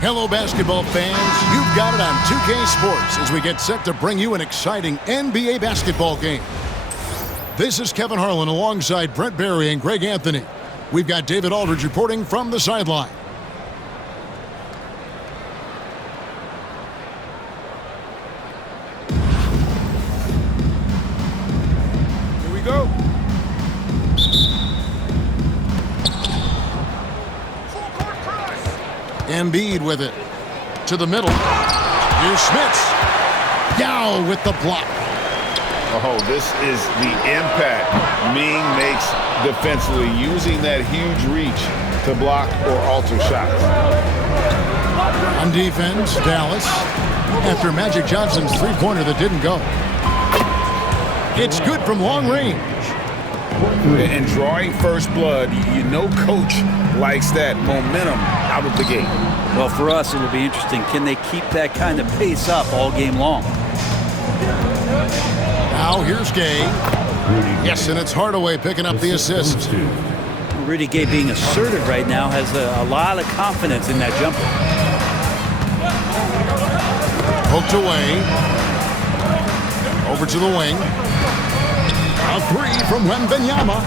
Hello, basketball fans. You've got it on 2K Sports as we get set to bring you an exciting NBA basketball game. This is Kevin Harlan alongside Brent Barry and Greg Anthony. We've got David Aldridge reporting from the sideline. Here we go. Embiid with it. To the middle. Here's Smits. Yao with the block. Oh, this is the impact Ming makes defensively, using that huge reach to block or alter shots. On defense, Dallas. After Magic Johnson's three-pointer that didn't go. It's good from long range. And drawing first blood, you know coach likes that momentum out of the gate. Well, for us, it'll be interesting. Can they keep that kind of pace up all game long? Now here's Gay. Yes, and it's Hardaway picking up the assist. Rudy Gay being assertive right now has a lot of confidence in that jumper. Poked away. Over to the wing. A three from Wembanyama.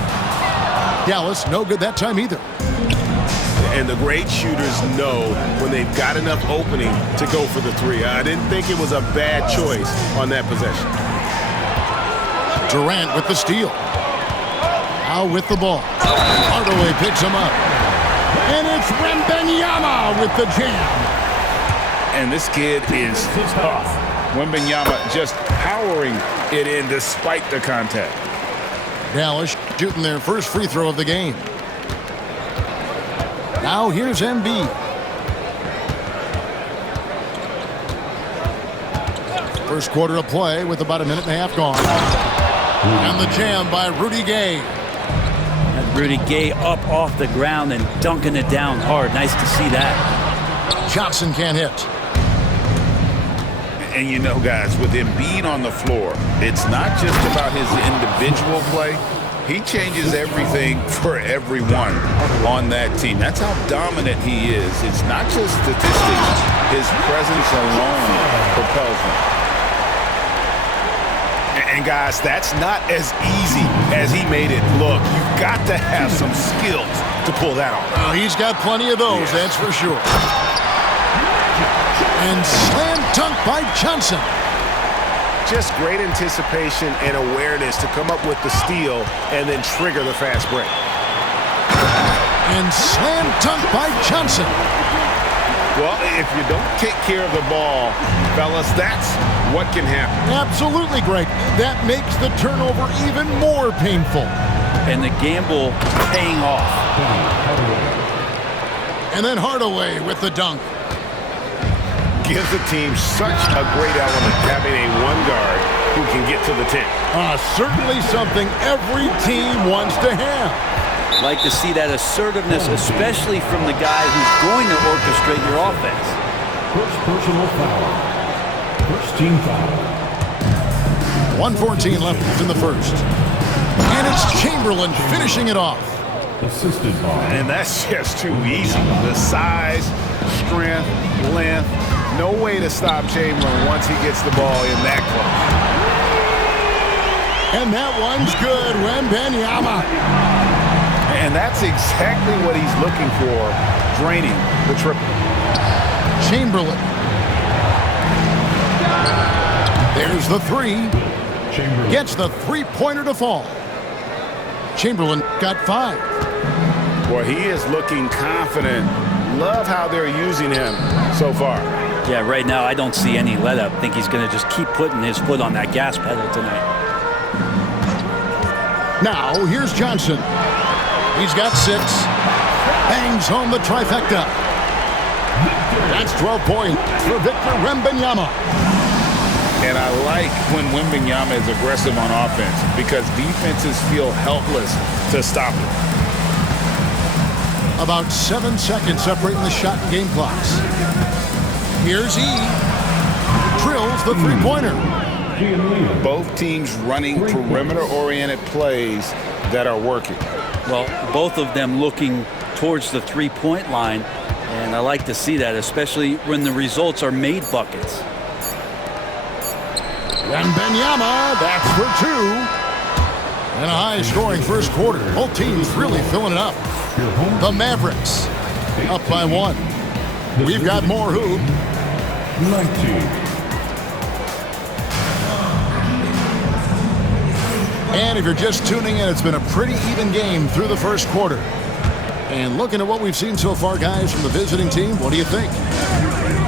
Dallas, no good that time either. And the great shooters know when they've got enough opening to go for the three. I didn't think it was a bad choice on that possession. Durant with the steal. Now with the ball. Hardaway picks him up. And it's Wembanyama with the jam. And this kid is tough. Wembanyama just powering it in despite the contact. Dallas shooting their first free throw of the game. Now here's Embiid. First quarter of play with about a minute and a half gone. And the jam by Rudy Gay. And Rudy Gay up off the ground and dunking it down hard. Nice to see that. Johnson can't hit. And you know, guys, with Embiid on the floor, it's not just about his individual play. He changes everything for everyone on that team. That's how dominant he is. It's not just statistics. His presence alone propels him. And guys, that's not as easy as he made it look. You've got to have some skills to pull that off. Well, he's got plenty of those, that's for sure. And slam dunk by Johnson. Just great anticipation and awareness to come up with the steal and then trigger the fast break. And slam dunk by Johnson. Well, if you don't take care of the ball, fellas, that's what can happen. Absolutely great. That makes the turnover even more painful. And the gamble paying off. And then Hardaway with the dunk. Gives the team such a great element having a one guard who can get to the 10. Certainly something every team wants to have. Like to see that assertiveness, especially from the guy who's going to orchestrate your offense. First personal foul. First team foul. 1:14 left in the first. And it's Chamberlain finishing it off. Assisted by. And that's just too easy. The size, strength, length. No way to stop Chamberlain once he gets the ball in that close. And that one's good. Wembanyama. And that's exactly what he's looking for, draining the triple. Chamberlain. There's the three. Chamberlain Gets the three-pointer to fall. Chamberlain got 5. Boy, he is looking confident. Love how they're using him so far. Yeah, right now I don't see any let up. I think he's going to just keep putting his foot on that gas pedal tonight. Now, here's Johnson. He's got 6. Bangs home the trifecta. That's 12 points for Victor Wembanyama. And I like when Wembanyama is aggressive on offense because defenses feel helpless to stop him. About 7 seconds separating the shot and game clocks. Here's E. Drills the three-pointer. Both teams running perimeter-oriented plays that are working. Well, both of them looking towards the three-point line. And I like to see that, especially when the results are made buckets. Wembanyama, that's for 2. And a high-scoring first quarter. Both teams really filling it up. The Mavericks up by 1. We've got more hoop. 19. And if you're just tuning in, it's been a pretty even game through the first quarter. And looking at what we've seen so far, guys, from the visiting team, what do you think?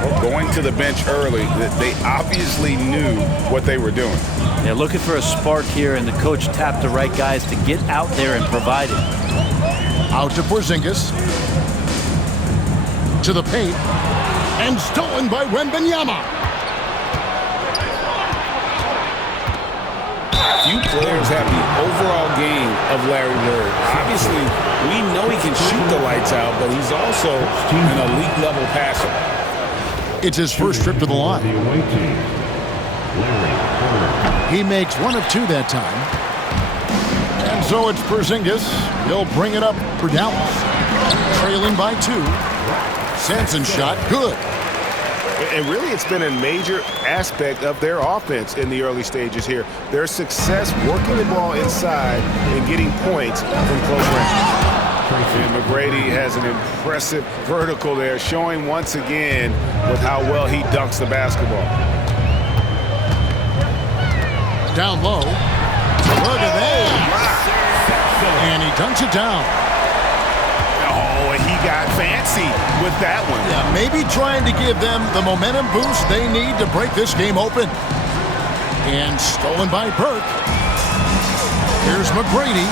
Well, going to the bench early, they obviously knew what they were doing. They're looking for a spark here, and the coach tapped the right guys to get out there and provide it. Out to Porzingis. To the paint. And stolen by Wembanyama. Few players have the overall game of Larry Bird. Obviously, we know he can shoot the lights out, but he's also an elite-level passer. It's his first trip to the line. The away team, Larry Bird. He makes 1 of 2 that time. And so it's Porzingis. He'll bring it up for Dallas. Trailing by 2. Sampson's shot, good. And really, it's been a major aspect of their offense in the early stages here. Their success working the ball inside and getting points from close range. And McGrady has an impressive vertical there, showing once again with how well he dunks the basketball. Down low. Look at that. And he dunks it down. Oh, and he got fancy with that one. Yeah, maybe trying to give them the momentum boost they need to break this game open. And stolen by Burke. Here's McGrady.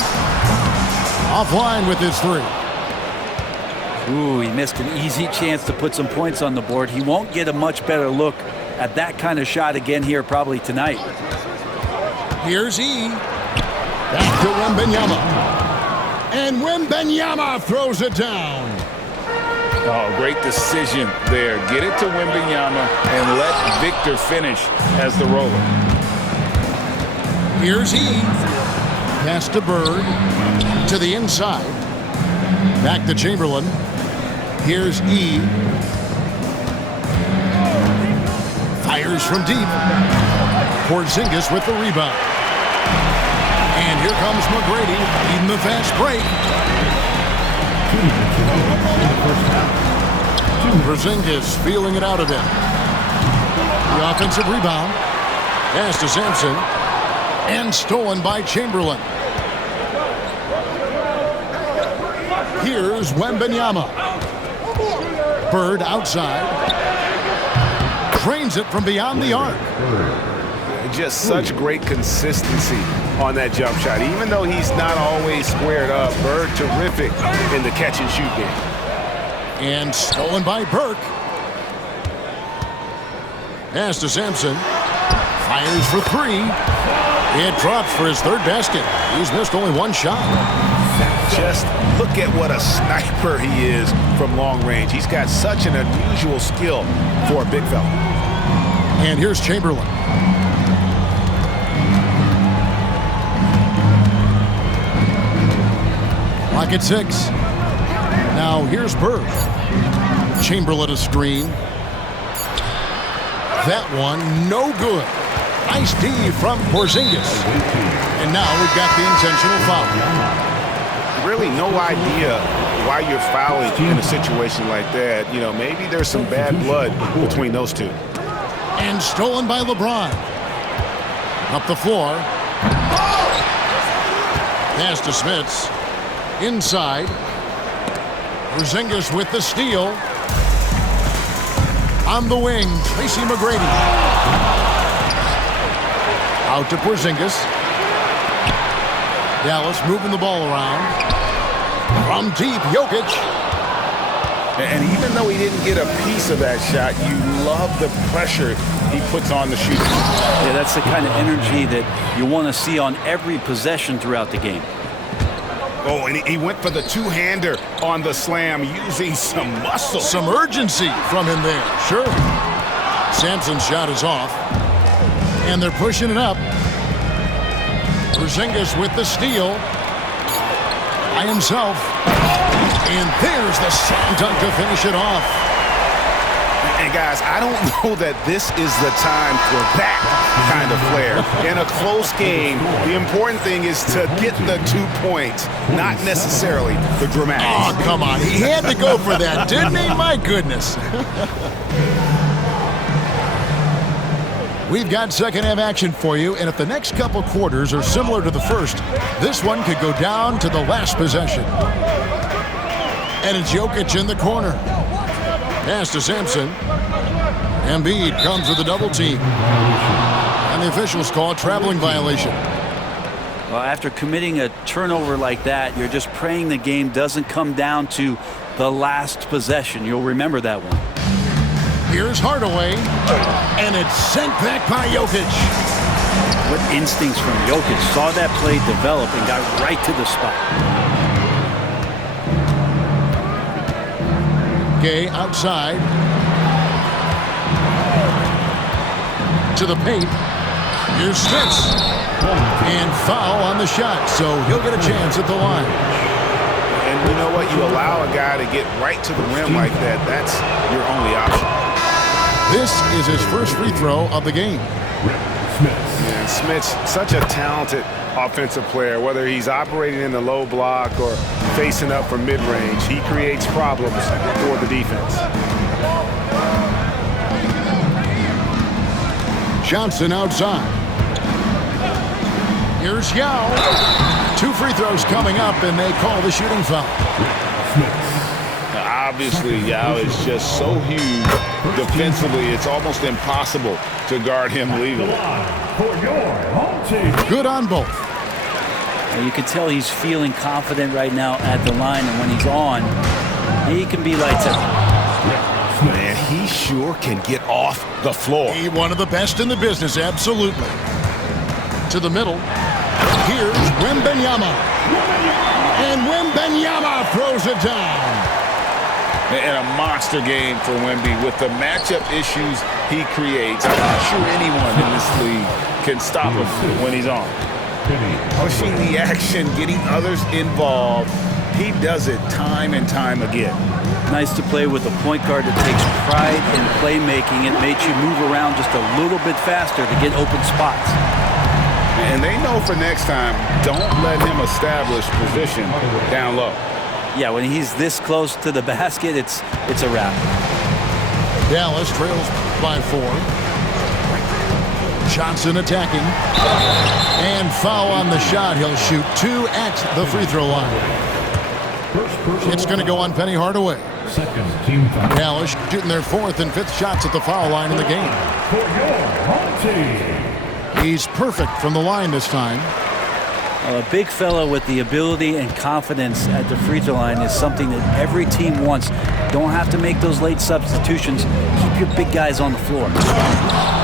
Offline with his 3. Ooh, he missed an easy chance to put some points on the board. He won't get a much better look at that kind of shot again here probably tonight. Here's E. Back to Wembanyama. And Wembanyama throws it down. Oh, great decision there. Get it to Wembanyama and let Victor finish as the roller. Here's E. Pass to Bird. To the inside. Back to Chamberlain. Here's E. Fires from deep. Porzingis with the rebound. And here comes McGrady leading the fast break. 2 minutes remaining in the first half. Porzingis feeling it out of him. The offensive rebound. Pass to Sampson. And stolen by Chamberlain. Here's Wembanyama. Bird outside. Drains it from beyond the arc. Just such great consistency on that jump shot. Even though he's not always squared up, Bird terrific in the catch and shoot game. And stolen by Burke. Pass to Sampson. Fires for 3. It drops for his 3rd basket. He's missed only 1 shot. Just look at what a sniper he is from long range. He's got such an unusual skill for a big fella. And here's Chamberlain. Clock at 6. Now here's Bird. Chamberlain a screen. That one no good. Nice D from Porzingis. And now we've got the intentional foul. Really no idea why you're fouling in a situation like that. You know, maybe there's some bad blood between those two. And stolen by LeBron. Up the floor. Pass to Smits. Inside. Porzingis with the steal. On the wing, Tracy McGrady. Out to Porzingis. Dallas moving the ball around. From deep, Jokic. And even though he didn't get a piece of that shot, you love the pressure he puts on the shooter. Yeah, that's the kind of energy that you want to see on every possession throughout the game. Oh, and he went for the two-hander on the slam, using some muscle. Some urgency from him there, sure. Sampson's shot is off. And they're pushing it up. Porzingis with the steal. By himself. And there's the slam dunk to finish it off. And guys, I don't know that this is the time for that kind of flair. In a close game, the important thing is to get the 2 points, not necessarily the dramatics. Oh, come on. He had to go for that, didn't he? My goodness. We've got second half action for you, and if the next couple quarters are similar to the first, this one could go down to the last possession. And it's Jokic in the corner. Pass to Sampson. Embiid comes with a double team. And the officials call a traveling violation. Well, after committing a turnover like that, you're just praying the game doesn't come down to the last possession. You'll remember that one. Here's Hardaway. And it's sent back by Jokic. What instincts from Jokic. Saw that play develop and got right to the spot. Gay outside. To the paint. Here's Smith. And foul on the shot, so he'll get a chance at the line. And you know what? You allow a guy to get right to the rim like that. That's your only option. This is his first free throw of the game. And Smith's such a talented offensive player. Whether he's operating in the low block or facing up from mid-range, he creates problems for the defense. Johnson outside. Here's Yao. 2 free throws coming up, and they call the shooting foul. Obviously, Yao is just so huge defensively, it's almost impossible to guard him legally. Good on both. And you can tell he's feeling confident right now at the line, and when he's on, he can be lights out. Man, he sure can get off the floor. He one of the best in the business, absolutely. To the middle. Here's Wembanyama. And Wembanyama throws it down. And a monster game for Wemby with the matchup issues he creates. I'm not sure anyone in this league can stop him when he's on. Pushing the action, getting others involved. He does it time and time again. Nice to play with a point guard that takes pride in playmaking. It makes you move around just a little bit faster to get open spots. And they know for next time, don't let him establish position down low. Yeah, when he's this close to the basket, it's a wrap. Dallas trails by 4. Johnson attacking. And foul on the shot. He'll shoot 2 at the free throw line. It's going to go on Penny Hardaway. Second team foul. Dallas shooting their 4th and 5th shots at the foul line in the game. For your home team. He's perfect from the line this time. A big fella with the ability and confidence at the free throw line is something that every team wants. Don't have to make those late substitutions. Keep your big guys on the floor.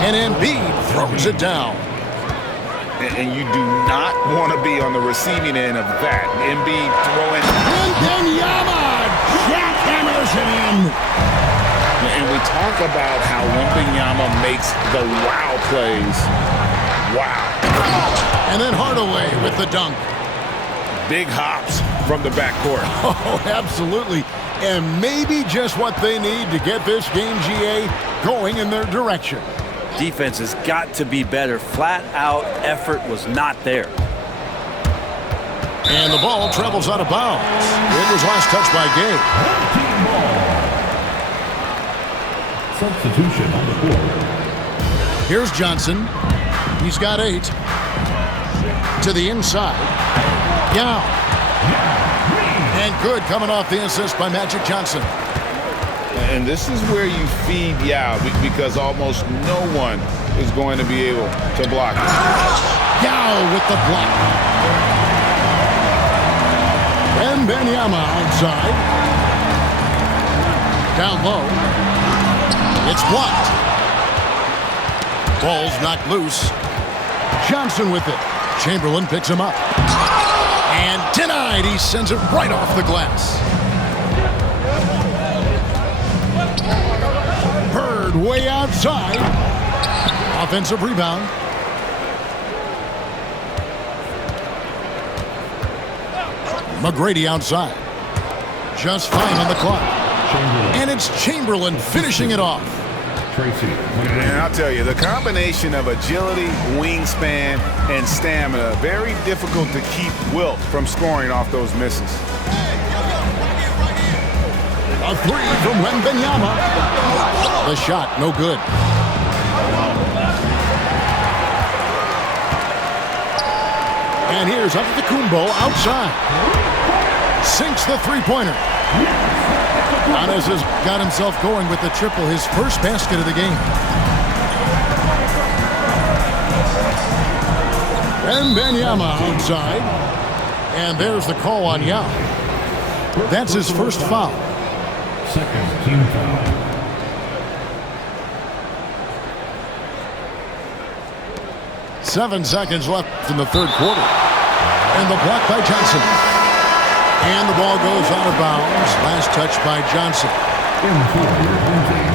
And Embiid throws it down. And you do not want to be on the receiving end of that. Embiid throwing. Wembanyama jackhammers it in. And we talk about how Wembanyama makes the wow plays. Wow. And then Hardaway with the dunk. Big hops from the backcourt. Oh, absolutely. And maybe just what they need to get this game, GA, going in their direction. Defense has got to be better. Flat out effort was not there. And the ball travels out of bounds. It was last touched by Gay. Substitution on the board. Here's Johnson. He's got 8. To the inside. Yao. And good coming off the assist by Magic Johnson. And this is where you feed Yao because almost no one is going to be able to block it. Yao with the block. Wembanyama outside. Down low. It's blocked. Ball's knocked loose. Johnson with it. Chamberlain picks him up. And denied. He sends it right off the glass. Bird way outside. Offensive rebound. McGrady outside. Just fine on the clock. Chamberlain. And it's Chamberlain finishing it off. Tracy McGrady. And I'll tell you, the combination of agility, wingspan, and stamina, very difficult to keep Wilt from scoring off those misses. A three from Wembanyama. The shot, no good. And here's Antetokounmpo outside. Sinks the three-pointer. Giannis has got himself going with the triple, his first basket of the game. Wembanyama outside. And there's the call on Yao. That's his first foul. Second team foul. Seven seconds left in the third quarter. And the block by Johnson. And the ball goes out of bounds. Last touch by Johnson. In for your home team,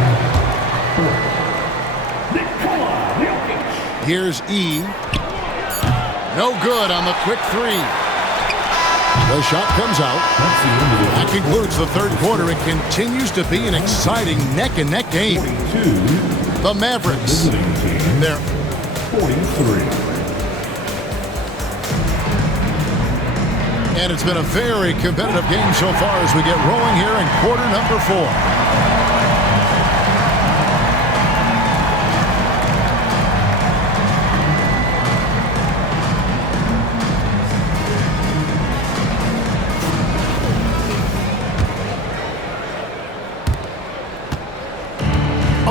Here's E. No good on the quick three. The shot comes out. That's the end of the That concludes the third quarter. It continues to be an exciting neck-and-neck game. 42. The Mavericks. Visiting team. They're 43. And it's been a very competitive game so far as we get rolling here in quarter number 4.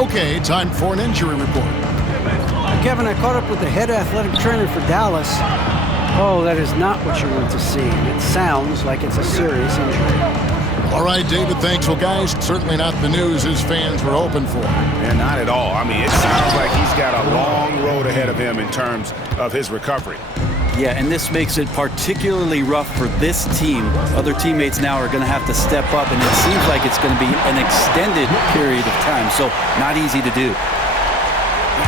Okay, time for an injury report. Kevin, I caught up with the head athletic trainer for Dallas. Oh, that is not what you want to see. It sounds like it's a serious injury. All right, David, thanks. Well, guys, certainly not the news his fans were hoping for. And not at all. I mean, it sounds like he's got a long road ahead of him in terms of his recovery. Yeah, and this makes it particularly rough for this team. Other teammates now are going to have to step up, and it seems like it's going to be an extended period of time, so not easy to do.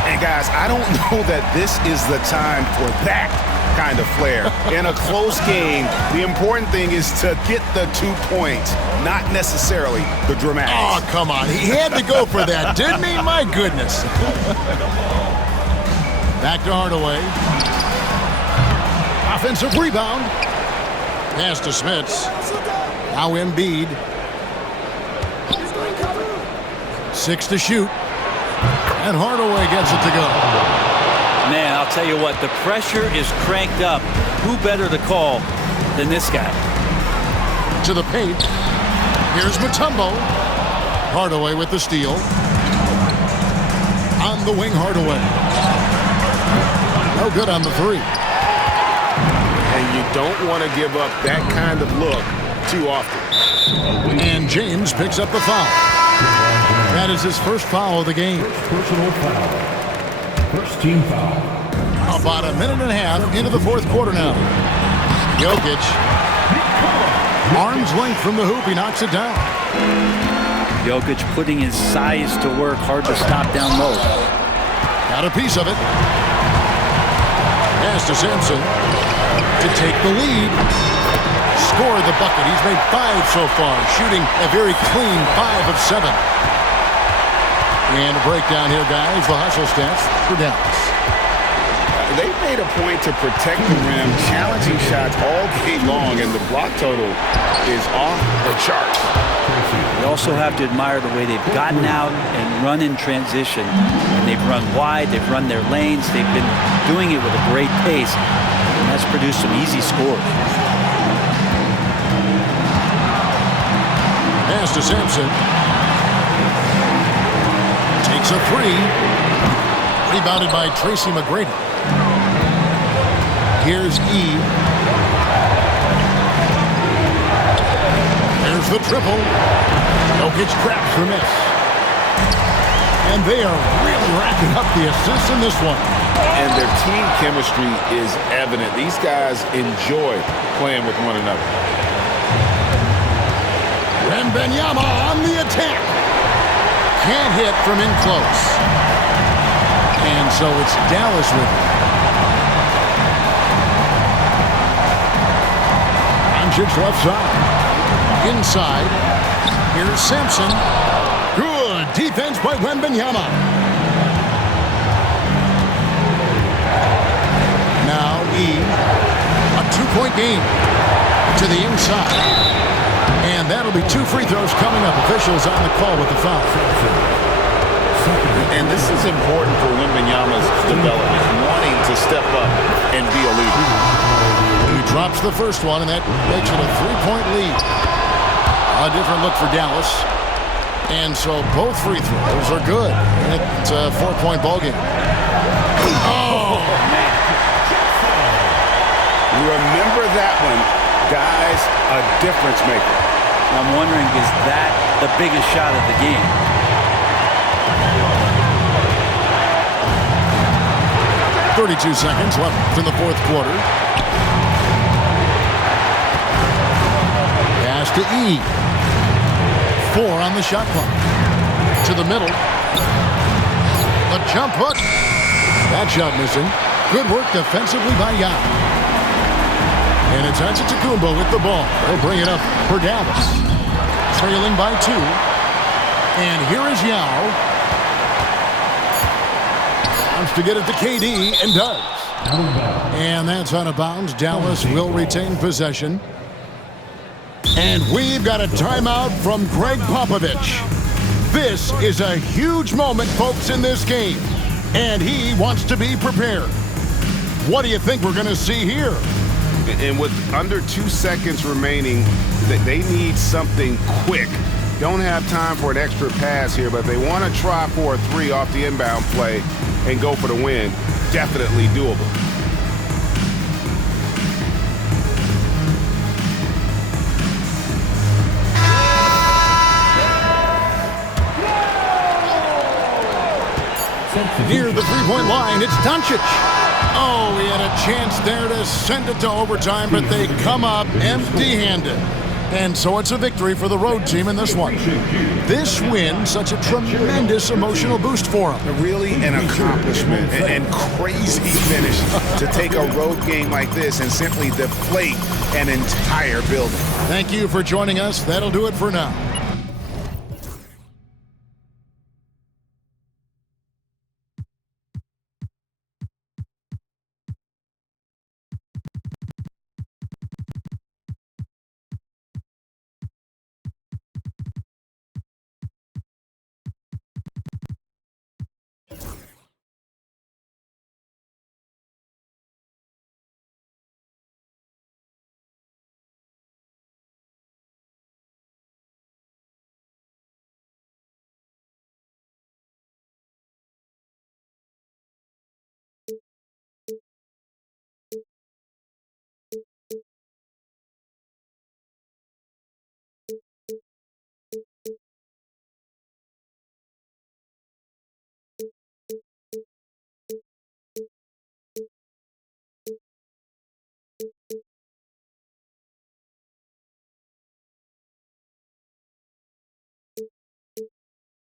And guys, I don't know that this is the time for that kind of flair. In a close game, the important thing is to get the 2 points, not necessarily the dramatics. Oh, come on. He had to go for that, didn't he? My goodness. Back to Hardaway. Offensive rebound. Pass to Smits. Now Embiid. 6 to shoot. And Hardaway gets it to go. Man, I'll tell you what, the pressure is cranked up. Who better to call than this guy? To the paint. Here's Mutombo. Hardaway with the steal. On the wing, Hardaway. No good on the three. And you don't want to give up that kind of look too often. And James picks up the foul. That is his first foul of the game. Personal foul. First team foul. About a minute and a half into the fourth quarter now. Jokic. Arm's length from the hoop. He knocks it down. Jokic putting his size to work, hard to stop down low. Got a piece of it. Pass to Sampson to take the lead. Score the bucket. He's made 5 so far, shooting a very clean 5 of 7. And a breakdown here, guys. The hustle stats for Dallas. They've made a point to protect the rim, challenging shots all game long, and the block total is off the charts. You also have to admire the way they've gotten out and run in transition. And they've run wide, they've run their lanes, they've been doing it with a great pace. And that's produced some easy scores. Pass to Sampson. Takes a three. Rebounded by Tracy McGrady. Here's E. There's the triple. Jokic traps for miss. And they are really racking up the assists in this one. And their team chemistry is evident. These guys enjoy playing with one another. Wembanyama on the attack. Can't hit from in close. And so it's Dallas with it. Doncic left side. inside. Here's Sampson. Good defense by Wembanyama. Now a 2-point game to the inside. And that'll be 2 free throws coming up. Officials on the call with the foul. And this is important for Wembanyama's development, wanting to step up and be a leader. He drops the first one, and that makes it a 3-point lead. A different look for Dallas. And so both free throws are good. And it's a 4-point ball game. Oh, man. Remember that one. Guys, a difference maker. I'm wondering, is that the biggest shot of the game? .32 seconds left in the fourth quarter. Pass to E. 4 on the shot clock. To the middle. The jump hook. That shot missing. Good work defensively by Yao. And it's Antetokounmpo with the ball. They'll bring it up for Dallas. Trailing by 2. And here is Yao. Wants to get it to KD and does. And that's out of bounds. Dallas will retain possession. And we've got a timeout from Greg Popovich. This is a huge moment, folks, in this game. And he wants to be prepared. What do you think we're going to see here? And with under 2 seconds remaining, they need something quick. Don't have time for an extra pass here, but they want to try for a 3 off the inbound play and go for the win. Definitely doable. Near the 3-point line, it's Doncic. Oh, he had a chance there to send it to overtime, but they come up empty-handed. And so it's a victory for the road team in this one. This win, such a tremendous emotional boost for them. Really an accomplishment and crazy finish to take a road game like this and simply deflate an entire building. Thank you for joining us. That'll do it for now.